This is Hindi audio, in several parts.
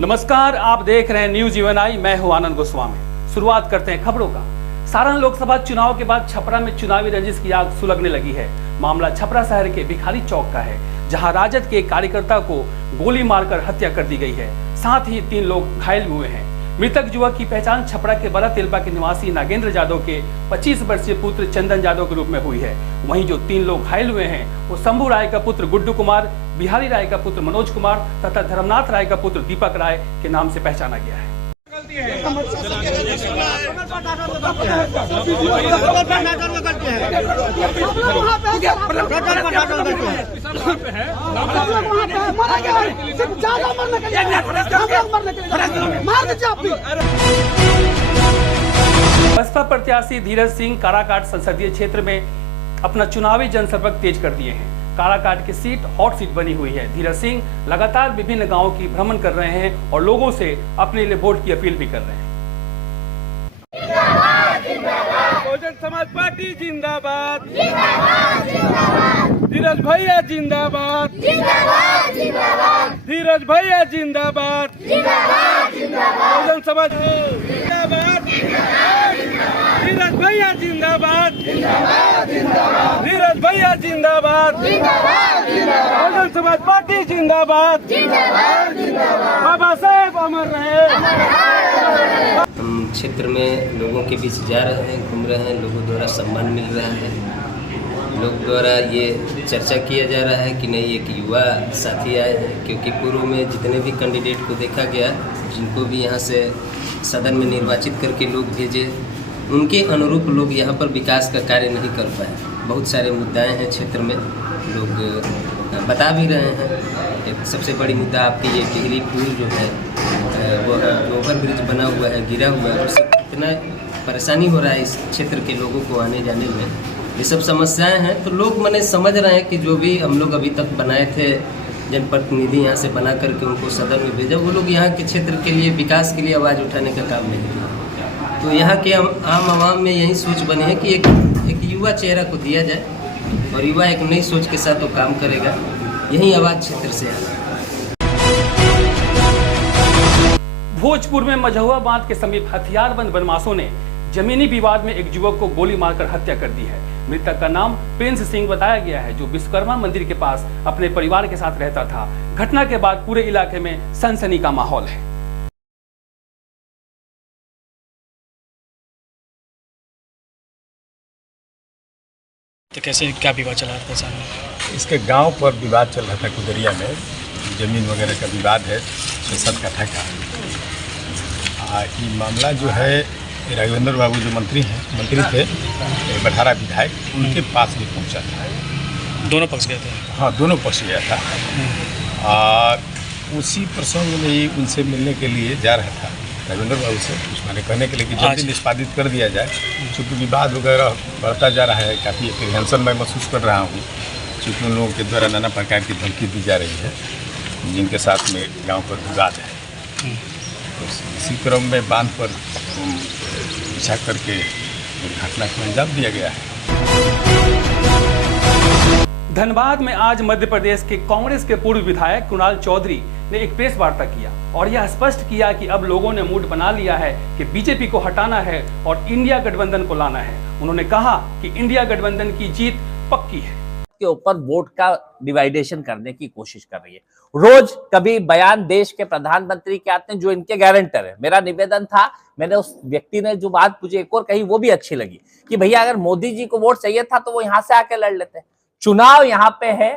नमस्कार, आप देख रहे हैं न्यूज यूएनआई। मैं हूं आनंद गोस्वामी। शुरुआत करते हैं खबरों का। सारण लोकसभा चुनाव के बाद छपरा में चुनावी रंजिश की आग सुलगने लगी है। मामला छपरा शहर के भिखारी चौक का है, जहां राजद के एक कार्यकर्ता को गोली मारकर हत्या कर दी गई है। साथ ही 3 लोग घायल हुए हैं। मृतक युवक की पहचान छपरा के बड़ा तेलपा के निवासी नागेंद्र यादव के 25 वर्षीय पुत्र चंदन यादव के रूप में हुई है। वहीं जो 3 लोग घायल हुए हैं वो शंभू राय का पुत्र गुड्डू कुमार, बिहारी राय का पुत्र मनोज कुमार तथा धर्मनाथ राय का पुत्र दीपक राय के नाम से पहचाना गया है। बसपा प्रत्याशी धीरज सिंह काराकाट संसदीय क्षेत्र में अपना चुनावी जनसंपर्क तेज कर दिए हैं। काराकाट की सीट हॉट सीट बनी हुई है। धीरज सिंह लगातार विभिन्न गांवों की भ्रमण कर रहे हैं और लोगों से अपने लिए वोट की अपील भी कर रहे हैं। बहुजन समाज पार्टी जिंदाबाद, धीरज भैया जिंदाबाद, धीरज भैया जिंदाबाद, बहुजन समाज जिंदाबाद, धीरज भैया जिंदाबाद, धीरज भैया जिंदाबाद, बहुजन समाज पार्टी जिंदाबाद, बाबा साहेब अमर रहे। हम क्षेत्र में लोगों के बीच जा रहे हैं, घूम रहे हैं, लोगों द्वारा सम्मान मिल रहा है। लोग द्वारा ये चर्चा किया जा रहा है कि नहीं, एक युवा साथी आए हैं, क्योंकि पूर्व में जितने भी कैंडिडेट को देखा गया, जिनको भी यहाँ से सदन में निर्वाचित करके लोग भेजे, उनके अनुरूप लोग यहाँ पर विकास का कार्य नहीं कर पाए। बहुत सारे मुद्दाएं हैं क्षेत्र में, लोग बता भी रहे हैं। एक सबसे बड़ी मुद्दा आपके ये टिहरी पुल जो है, वो ओवर ब्रिज बना हुआ है, गिरा हुआ है, उससे कितना परेशानी हो रहा है इस क्षेत्र के लोगों को आने जाने में। ये सब समस्याएं हैं, तो लोग मने समझ रहे हैं कि जो भी हम लोग अभी तक बनाए थे जनप्रतिनिधि यहाँ से बना करके उनको सदन में भेजा, वो लोग यहाँ के क्षेत्र के लिए विकास के लिए आवाज़ उठाने का काम नहीं किया। तो यहाँ के आम आवाम में यही सोच बनी है कि एक युवा चेहरा को दिया जाए और युवा एक नई सोच के साथ वो काम करेगा। यही आवाज़ क्षेत्र से है। भोजपुर में मझौआ बांध के समीप हथियारबंद बदमाशों ने जमीनी विवाद में एक युवक को गोली मारकर हत्या कर दी है। मृतक का नाम प्रिंस सिंह बताया गया है, जो विश्वकर्मा मंदिर के पास अपने परिवार के साथ रहता था। घटना के बाद पूरे इलाके में सनसनी का माहौल है। तो कैसे क्या विवाद चला रहा था सामने? इसके गांव पर विवाद चल रहा था, कुदरिया में जमीन वगैरह का विवाद है, 6-7 कट्ठा का। ये मामला जो है राघवेंद्र बाबू जो मंत्री थे, बठारा विधायक, उनके पास भी पहुंचा था। दोनों पक्ष गए थे? हाँ, दोनों पक्ष गया था। उसी प्रसंग में ही उनसे मिलने के लिए जा रहा था राघवेंद्र बाबू से, उसने कहने के लिए कि जल्दी निष्पादित कर दिया जाए, चूँकि विवाद वगैरह बढ़ता जा रहा है। काफ़ी एप्रीहेंशन मैं महसूस कर रहा हूँ, चूँकि उन लोगों के द्वारा नाना प्रकार की धमकी दी जा रही है, जिनके साथ में गांव पर विवाद है। तो इसी क्रम में बांध पर पीछा करके घटना को अंजाम दिया गया है। धनबाद में आज मध्य प्रदेश के कांग्रेस के पूर्व विधायक कुणाल चौधरी ने एक प्रेस वार्ता किया और यह स्पष्ट किया कि अब लोगों ने मूड बना लिया है कि बीजेपी को हटाना है और इंडिया गठबंधन को लाना है। उन्होंने कहा कि इंडिया गठबंधन की जीत पक्की है। के ऊपर वोट का डिवाइडेशन करने की कोशिश कर रही है। रोज कभी बयान देश के प्रधानमंत्री के आते हैं जो इनके गारंटर है। मेरा निवेदन था, मैंने उस व्यक्ति ने जो बात मुझे एक और कही वो भी अच्छी लगी कि भैया अगर मोदी जी को वोट चाहिए था तो वो यहाँ से आके लड़ लेते। चुनाव यहाँ पे है,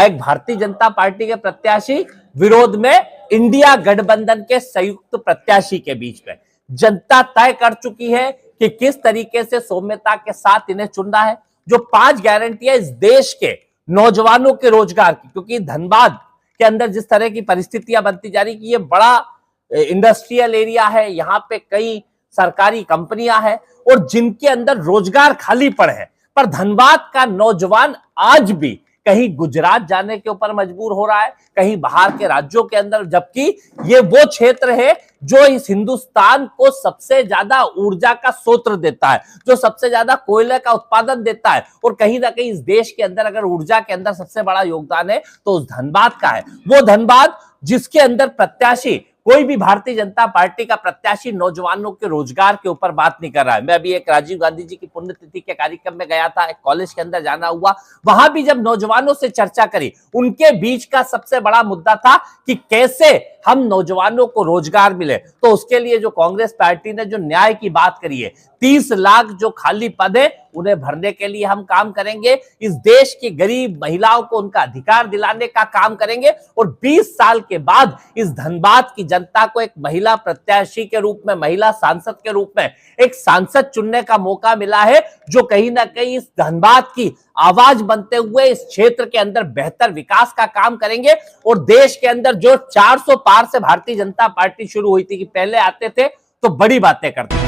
एक भारतीय जनता पार्टी के प्रत्याशी विरोध में इंडिया गठबंधन के संयुक्त प्रत्याशी के बीच में जनता तय कर चुकी है कि किस तरीके से सौम्यता के साथ इन्हें चुनना है। जो 5 गारंटियां इस देश के नौजवानों के रोजगार की, क्योंकि धनबाद के अंदर जिस तरह की परिस्थितियां बनती जा रही कि ये बड़ा इंडस्ट्रियल एरिया है, यहाँ पे कई सरकारी कंपनियां हैं और जिनके अंदर रोजगार खाली पड़े हैं, पर धनबाद का नौजवान आज भी कहीं गुजरात जाने के ऊपर मजबूर हो रहा है, कहीं बाहर के राज्यों के अंदर, जबकि ये वो क्षेत्र है जो इस हिंदुस्तान को सबसे ज्यादा ऊर्जा का स्रोत देता है, जो सबसे ज्यादा कोयले का उत्पादन देता है। और कहीं ना कहीं इस देश के अंदर अगर ऊर्जा के अंदर सबसे बड़ा योगदान है तो उस धनबाद का है। वो धनबाद जिसके अंदर प्रत्याशी कोई भी भारतीय जनता पार्टी का प्रत्याशी नौजवानों के रोजगार के ऊपर बात नहीं कर रहा है। मैं अभी एक राजीव गांधी जी की पुण्यतिथि के कार्यक्रम में गया था, एक कॉलेज के अंदर जाना हुआ, वहां भी जब नौजवानों से चर्चा करी, उनके बीच का सबसे बड़ा मुद्दा था कि कैसे हम नौजवानों को रोजगार मिले। तो उसके लिए जो कांग्रेस पार्टी ने जो न्याय की बात करी है, 30 लाख जो खाली पद है उन्हें भरने के लिए हम काम करेंगे, इस देश की गरीब महिलाओं को उनका अधिकार दिलाने का काम करेंगे और 20 साल के बाद इस धनबाद की जनता को एक महिला प्रत्याशी के रूप में, महिला सांसद के रूप में एक सांसद चुनने का मौका मिला है, जो कहीं ना कहीं इस धनबाद की आवाज बनते हुए इस क्षेत्र के अंदर बेहतर विकास का काम करेंगे। और देश के अंदर जो 400 पार से भारतीय जनता पार्टी शुरू हुई थी कि पहले आते थे तो बड़ी बातें करते थे।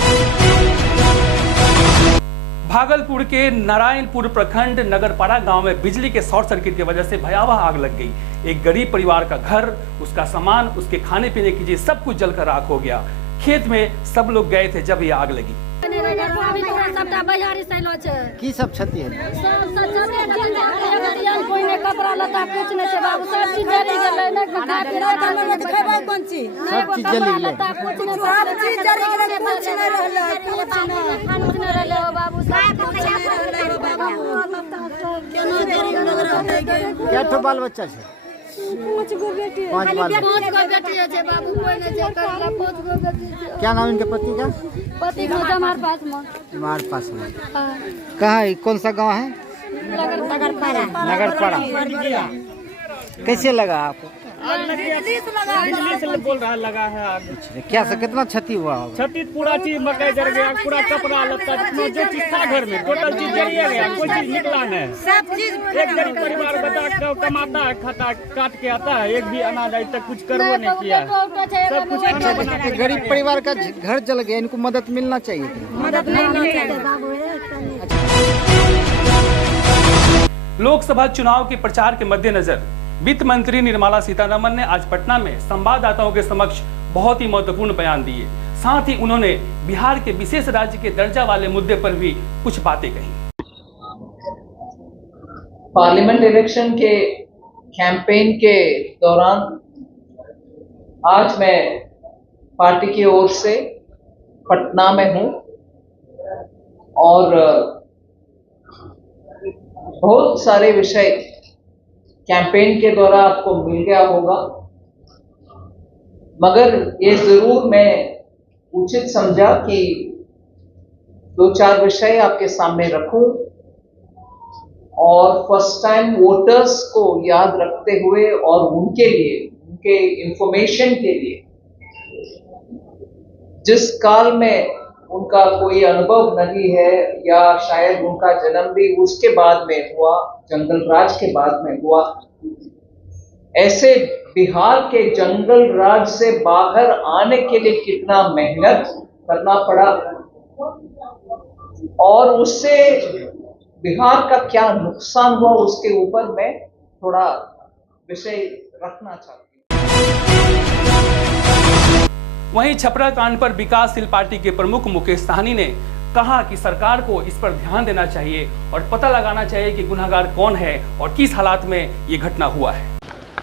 भागलपुर के नारायणपुर प्रखंड नगरपाड़ा गांव में बिजली के शॉर्ट सर्किट की वजह से भयावह आग लग गई। एक गरीब परिवार का घर, उसका सामान, उसके खाने पीने की चीज सब कुछ जलकर राख हो गया। खेत में सब लोग गए थे जब ये आग लगी। की सब क्षति है? कोई ने कपड़ा लता कुछ नहीं छै बाबू, सब चीज जली गेलै, न खा पीरा खाना में खेबै कोन चीज, सब चीज जली गेलै, कुछ नहीं, सब चीज जली गेलै, कुछ नहीं रहलै, कुछ नहीं रहलै बाबू, सब कुछ नहीं रहलै बाबू। क्या ठो बाल बच्चा है? 5 गो बेटी, 5 बाल, 5 गो बेटी है बाबू, कोई नहीं छै करला, 5 गो बेटी है। क्या नाम इनके पति का? पति का हमारे पास में, हमारे पास में। कहाँ है, कौन सा गांव है? नगरपाड़ा। कैसे लगा आपको? बिजली से बोल रहा लगा है आग। क्या से कितना क्षति हुआ होगा? क्षति पूरा चीज, मकई जल गया, पूरा कपड़ा लत्ता जितना जो चीज था घर में टोटल चीज जलिए गया, कोई चीज निकला नहीं। सब चीज एक गरीब परिवार बता कमाता है, खाता काट के आता है, एक भी अनाज आज तक कुछ करवो नहीं किया, सब कुछ खाना बना के। गरीब परिवार का घर जल गया, इनको मदद मिलना चाहिए। मदद मिलना चाहिए बाबू। लोकसभा चुनाव के प्रचार के मद्देनजर वित्त मंत्री निर्मला सीतारमण ने आज पटना में संवाददाताओं के समक्ष बहुत ही महत्वपूर्ण बयान दिए। साथ ही उन्होंने बिहार के विशेष राज्य के दर्जा वाले मुद्दे पर भी कुछ बातें कही। पार्लियामेंट इलेक्शन के कैंपेन के दौरान आज मैं पार्टी की ओर से पटना में हूं और बहुत सारे विषय कैंपेन के दौरान आपको मिल गया होगा, मगर ये जरूर मैं उचित समझा कि 2-4 विषय आपके सामने रखूं और फर्स्ट टाइम वोटर्स को याद रखते हुए और उनके लिए, उनके इंफॉर्मेशन के लिए, जिस काल में उनका कोई अनुभव नहीं है या शायद उनका जन्म भी उसके बाद में हुआ, जंगल राज के बाद में हुआ, ऐसे बिहार के जंगल राज से बाहर आने के लिए कितना मेहनत करना पड़ा और उससे बिहार का क्या नुकसान हुआ, उसके ऊपर मैं थोड़ा विषय रखना चाहता हूँ। वहीं छपरा कांड पर विकासशील पार्टी के प्रमुख मुकेश सहनी ने कहा कि सरकार को इस पर ध्यान देना चाहिए और पता लगाना चाहिए कि गुनहगार कौन है और किस हालात में ये घटना हुआ है।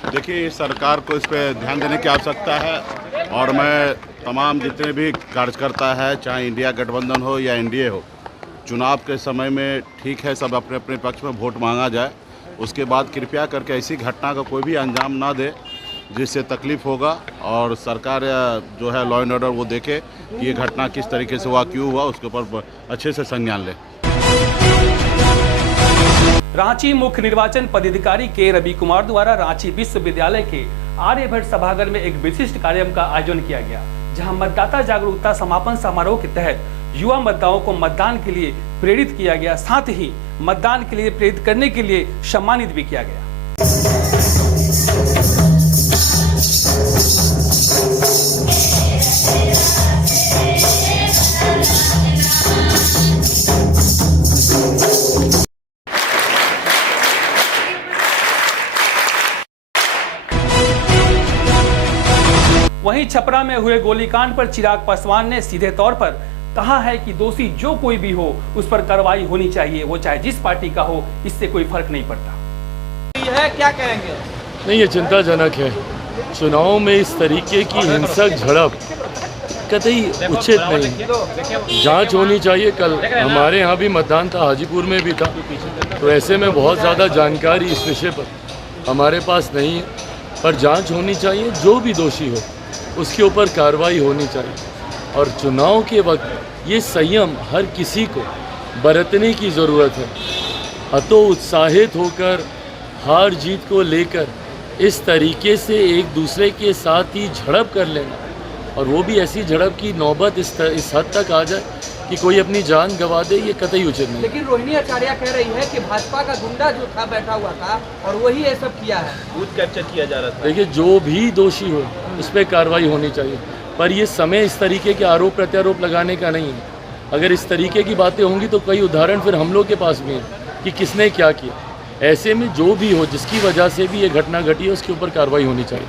देखिए, सरकार को इस पर ध्यान देने की आवश्यकता है और मैं तमाम जितने भी कार्यकर्ता है, चाहे इंडिया गठबंधन हो या एनडीए हो, चुनाव के समय में ठीक है सब अपने अपने पक्ष में वोट मांगा जाए, उसके बाद कृपया करके ऐसी घटना का कोई भी अंजाम ना दे जिससे तकलीफ होगा और सरकार जो है लॉ एंड ऑर्डर वो देखे कि ये घटना किस तरीके से हुआ, क्यों हुआ, उसके ऊपर अच्छे से संज्ञान ले। रांची मुख्य निर्वाचन पदाधिकारी के रवि कुमार द्वारा रांची विश्वविद्यालय के आर्यभट्ट सभागार में एक विशिष्ट कार्यक्रम का आयोजन किया गया, जहां मतदाता जागरूकता समापन समारोह के तहत युवा मतदाताओं को मतदान के लिए प्रेरित किया गया, साथ ही मतदान के लिए प्रेरित करने के लिए सम्मानित भी किया गया। वहीं छपरा में हुए गोलीकांड पर चिराग पासवान ने सीधे तौर पर कहा है कि दोषी जो कोई भी हो उस पर कार्रवाई होनी चाहिए, वो चाहे जिस पार्टी का हो, इससे कोई फर्क नहीं पड़ता। है क्या कहेंगे? नहीं, ये चिंताजनक है। चुनाव में इस तरीके की हिंसक झड़प कतई उचित नहीं। जांच होनी चाहिए। कल हमारे यहाँ भी मतदान था, हाजीपुर में भी था, तो ऐसे में बहुत ज़्यादा जानकारी इस विषय पर हमारे पास नहीं है, पर जांच होनी चाहिए। जो भी दोषी हो उसके ऊपर कार्रवाई होनी चाहिए। और चुनाव के वक्त ये संयम हर किसी को बरतने की ज़रूरत है। हतो उत्साहित होकर हार जीत को लेकर इस तरीके से एक दूसरे के साथ ही झड़प कर लेना, और वो भी ऐसी झड़प की नौबत इस हद तक आ जाए कि कोई अपनी जान गंवा दे, ये कतई उचित नहीं। लेकिन रोहिणी आचार्य कह रही है कि भाजपा का गुंडा जो था बैठा हुआ था और वही ये सब किया है, बूथ कैप्चर किया जा रहा था। देखिए, जो भी दोषी हो उस पर कार्रवाई होनी चाहिए, पर ये समय इस तरीके के आरोप प्रत्यारोप लगाने का नहीं है। अगर इस तरीके की बातें होंगी तो कई उदाहरण फिर हम लोग के पास भी हैं कि किसने क्या किया। ऐसे में जो भी हो, जिसकी वजह से भी ये घटना घटी है, उसके ऊपर कार्रवाई होनी चाहिए।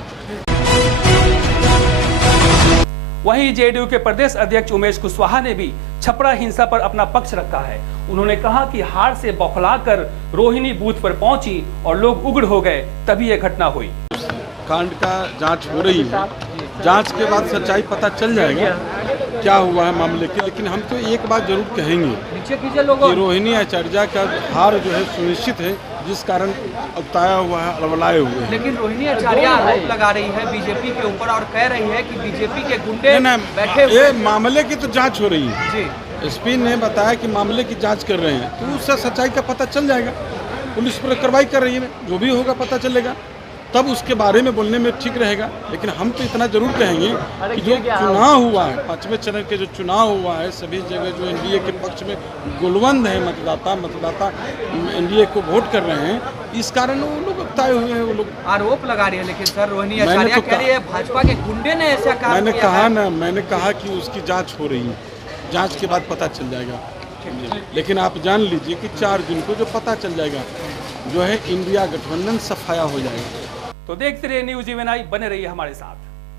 वहीं जेडीयू के प्रदेश अध्यक्ष उमेश कुशवाहा ने भी छपरा हिंसा पर अपना पक्ष रखा है। उन्होंने कहा कि हार से बौखलाकर रोहिणी बूथ पर पहुंची और लोग उग्र हो गए, तभी यह घटना हुई। कांड का जांच हो रही है, जांच के बाद सच्चाई पता चल जाएगा क्या हुआ है मामले की। लेकिन हम तो एक बात जरूर कहेंगे कि रोहिणी आचार्य का हार जो है सुनिश्चित है, जिस कारण उकताया हुआ है, अलबलाए हुए हैं। लेकिन रोहिणी आचार्य आरोप लगा रही है बीजेपी के ऊपर और कह रही है कि बीजेपी के गुंडे बैठे हुए। ये मामले की तो जांच हो रही है जी। एसपी ने बताया कि मामले की जांच कर रहे हैं, तो उससे सच्चाई का पता चल जाएगा। पुलिस पर कार्रवाई कर रही है, जो भी होगा पता चलेगा, तब उसके बारे में बोलने में ठीक रहेगा। लेकिन हम तो इतना जरूर कहेंगे कि जो चुनाव हुआ है, 5वें चरण के जो चुनाव हुआ है, सभी जगह जो एनडीए के पक्ष में गुलवंद है मतदाता एनडीए को वोट कर रहे हैं, इस कारण वो लोग उकताए हुए हैं। वो लोग आरोप लगा रही है। लेकिन सर, रोहिणी आचार्य कह रही है भाजपा के गुंडे ने ऐसा काम किया। मैंने कहा कि उसकी जाँच हो रही है, जाँच के बाद पता चल जाएगा। लेकिन आप जान लीजिए कि 4 जून को जो पता चल जाएगा, जो है इंडिया गठबंधन सफाया हो जाएगा। तो देखते रहिए न्यूज़ 11 बने रहिए हमारे साथ।